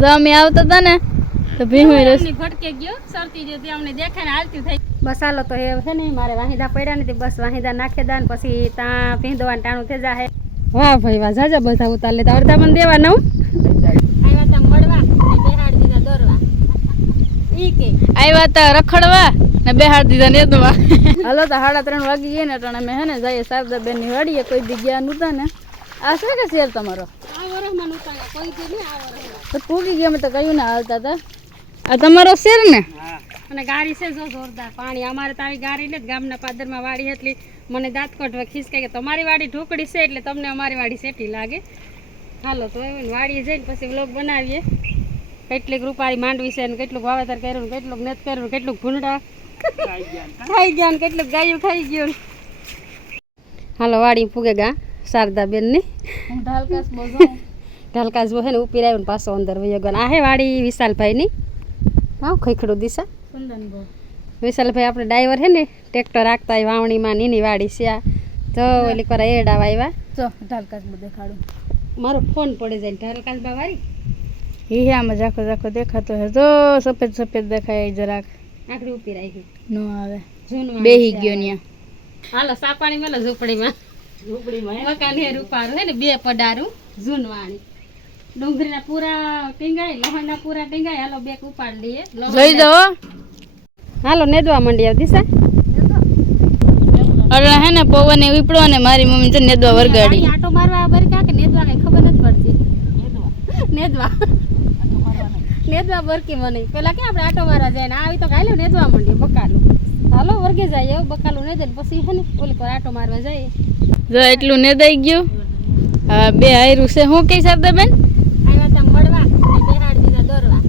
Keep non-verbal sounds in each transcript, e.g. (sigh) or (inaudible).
જો અમે આવતા હતા ને તો ભીમું રસ એમની ભટકે ગયો સરતી ગયો તે અમને દેખાય ને હાલતી થઈ. બસ હાલો તો એ છે ને મારે વાહિદા પડ્યા નથી બસ વાહિદા નાખી દા ને પછી ત્યાં પીંધવાનું ટાણું થઈ જાય વાહ ભાઈ વાહ જાજા બધા ઉતાર લેતા અડધા મને દેવા નવું? આવ્યા તા મળવા બેહાડ દીધા દોરવા. ઈ કે. આવ્યા તા રખડવા ને બેહાડ દીધા ને દવા હાલો તો સાડા ત્રણ વાગી ગયા ને એટલે અમે હે ને જઈએ શારદા બેનની વાડીએ કોઈ બી ગયા નહોતા ને. આ શું કે શેર તમારો? આ વરસમાં ઉતાર્યા કોઈ દી નહીં આ વરસમાં તો પૂગી ગયા અમે તો કયું ના હાલતા હતા આ તમારો શેર ને? અને ગાડી છે જો જોરદાર. પાણી અમારે તો આવી ગાડી ને જ ગામના પાદરમાં વાડી એટલી મને દાંત કોટવા ખીસકાય કે તમારી વાડી ઢોકડી છે એટલે તમને અમારી વાડી સેટી લાગે. હાલો તો એવું વાડીએ જઈને પછી વ્લોગ બનાવીએ. કેટલીક રૂપારી માંડવી છે ને કેટલુંક વાવેતર કર્યું ને કેટલુંક નથી કર્યું કેટલું કેટલુંક ભૂંડા. ખાઈ ગયા ને. કેટલુંક ગાયું ખાઈ ગયું હાલો વાડી ફૂગે ગા. શારદા બેનની હું ઢાલકાસ બહુ ઢાલકાસ હે ને ઉપી રહ્યો ને પાછો અંદર વયો ગયો. આ હે વાડી વિશાલભાઈની. હા ખીખડું દિશા. વિશાલભાઈ આપણે ડ્રાઈવર હે ને ટ્રેક્ટર રાખતા વાવણીમાં નીની વાડી છે આ. જો ઓલી પર એડા વાવ્યા જો ઢાલકાસ દેખાડું. મારો ફોન પડી જાય ઢાલકાસ બા વારી. હે આમાં ઝાખો ઝાખો દેખાતો હે. જો સફેદ સફેદ દેખાય જરાક. આખરી ઉપી રાખી નો આવે. બેહી ગયો. ન્યા. હાલો સાપાણી મેલો ઝૂંપડીમાં. મકાન હે રૂપારું હે ને બે પડારું જૂનવાણી. ડુંગળીના પૂરા ટીંગાય લોહણના પૂરા ટીંગાય હાલો બે ઉપાડ લઈએ. જોઈ દો. હાલો નેદવા માંડી આવ દિશા. અરે હે ને પવન એ ઉપડો ને મારી મમ્મી તો નેદવા વરગાડી. આટો મારવા બરકા કે નેદવા કઈ ખબર નથી પડતી. નેદવા. નેદવા બરકી મને. પેલા કે આપણે આટો મારવા જાય ને? આવી તો કાલે નેદવા મંડી બકાલું. હાલો વર્ગે જાય બકાલું ને જાય પછી હે ને ઓલી પર આટો મારવા જાય જો એટલું નેદાઈ ગયું. હા બે આયરું છે. શું કઈ શારદા બેન? આવ્યા તા મળવા અને બેહાડી દીધા દોરવા.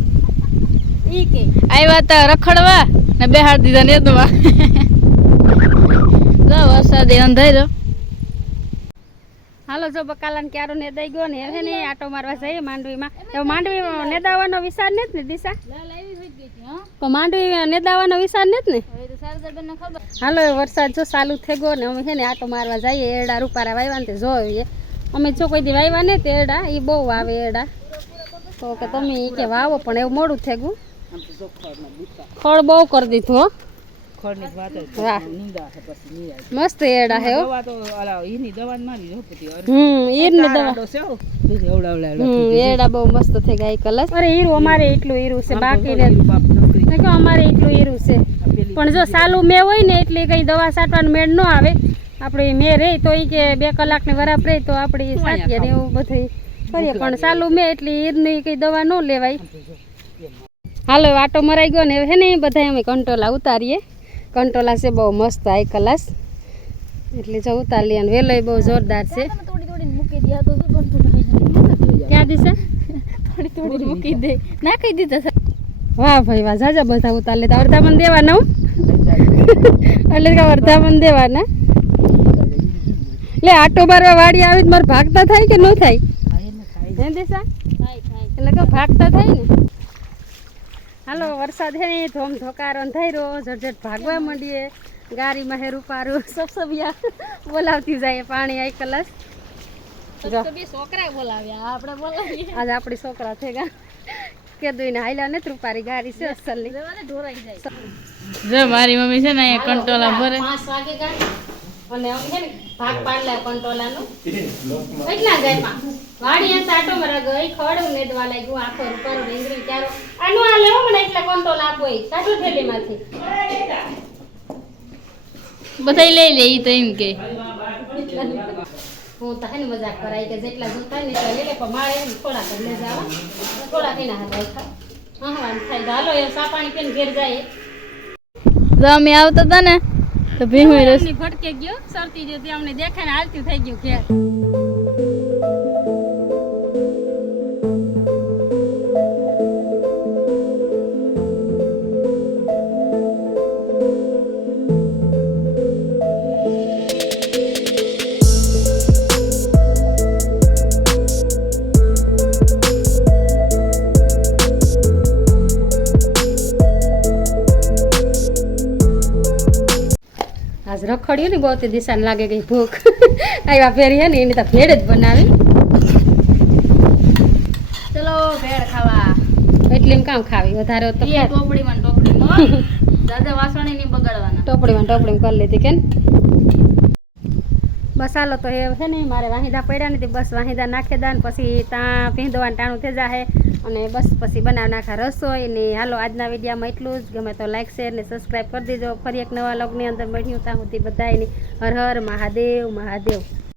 ઈ કે. આવ્યા હતા રખડવા ને બેહાડ દીધા નેદવા (laughs) જો વરસાદ અંધાર્યો હાલો જો બકાલાને ક્યારો નેદાઈ ગયો ને હવે ને આટો મારવા જઈએ માંડવીમાં. તો માંડવી નેદાવાનો વિચાર નથી ને દિશા? તો માંડવી નેદાવાનો વિચાર નથી ને? હાલો વરસાદ જો ચાલુ થઈ ગયો ને અમે છે ને આટો મારવા જઈએ એડા રૂપારા વાવ્યા ને તે જોઈએ અમે જો કોઈ દી વાવ્યા ને તે એડા એ બહુ આવે એડા તો કે તમે એ કે વાવો પણ એવું મોડું થઈ ગયું. ખળ બહુ કરી દીધું હો. વાહ. મસ્ત એડા હે. હમ દવા. એડા બહુ મસ્ત થઈ ગયા કલર અરે હીરું અમારે એટલું હીરું છે બાકી મેં અમારે એટલું હીરું છે. પણ જો સાલું મેં હોય ને એટલે કઈ દવા સાટવાનું મેળ ન આવે. આપણે મેં રહી તો એ કે બે કલાકની વરાપ રહી તો આપણે સાચીએ ને એવું બધું કરીએ. પણ સાલું મેં એટલે હીરની કઈ દવા ન લેવાય. હાલો આટો મરાઈ ગયો ને હે ને બધા અમે કંટોલા ઉતારીએ. કંટોલા છે બહુ મસ્ત હાઈ ક્લાસ એટલે જો ઉતારી અને વેલોય બહુ જોરદાર છે. ક્યાં દિશા થોડી થોડી મૂકી દે. નાખી દીધા વાહ ભાઈ વાહ જાજા બધા ઉતાર લેતા અડધા મને દેવાના હું. એટલે કે અડધા મને દેવાના. લે આટો બારવા વાડી આવી મારે ભાગતા થાય કે ન થાય? હે એટલે કે ભાગતા થાય ને? હાલો વરસાદ હે ને ધોમ ધોકારો થઈ રહ્યો ઝટઝટ ભાગવા માંડીએ. ગાડીમાં હે રૂપારું સબ સબિયા બોલાવતી જાય પાણી આઈ કલાસ છોકરા બોલાવ્યા આપણે બોલાવીએ. આજે આપણી છોકરા થઈ ગયા કે દુઈને હાલ્યા ને રૂપારી ગાડી છે અસલની જાય. જો મારી મમ્મી છે ને અહીંયા કંટોલા ભરે. પાંચ વાગે ગાડી અને આમ છે ને ભાગ પાડલે કંટોલા નું કેટલા જાય પા વાડી આ સાટો મરા ગઈ ખડું નેદવા લાગ્યું આખો રૂપારો ડેંગરી ચારો આનો આ લેવો મને એટલા કંટોલા આપો એ. સાટો થેલીમાંથી. બધાય લઈ લે ઈ તો એમ કે. હું તો હે ને મજાક કે જેટલા જોતા ને એટલા લે પણ મારે એમ થોડા કર લે જાવા. એના હાથ રાખ્યા હા હા થાય. હાલો એ સા પાણી પીને ઘેર જાય. અમે આવતા હતા ને તો ભીમું રસ ભટકે ગયો સરતી ગયો તે અમને દેખાય ને હાલતી થઈ ગયું ઘેર. આજ રખડ્યું ને બહુ તે દિશાને લાગે ગઈ ભૂખ. (laughs) આવ્યા ફેરી હે ને એની તો ભેળ જ બનાવી. ચલો ભેળ ખાવા. એટલી કામ ખાવી? વધારે તો ટોપડીમાં ને ટોપડીમાં. (laughs) દાદા વાસણી નહીં બગાડવાના. ટોપડીમાં ટોપડીમાં કરી લીધી કે બસ હાલો તો એ છે ને મારે વાહિદા પડ્યા નથી બસ વાહિદા નાખી દા ને પછી ત્યાં પીંધવાનું ટાણું થઈ જાય અને બસ પછી બનાવના નાખા રસોઈ ને હાલો આજના વિડીયામાં એટલું જ. ગમે તો લાઈક શેર ને સબસ્ક્રાઈબ કરી દેજો. ફરી એક નવા લોગની અંદર મળ્યું ત્યાં સુધી બધાની હર હર મહાદેવ મહાદેવ.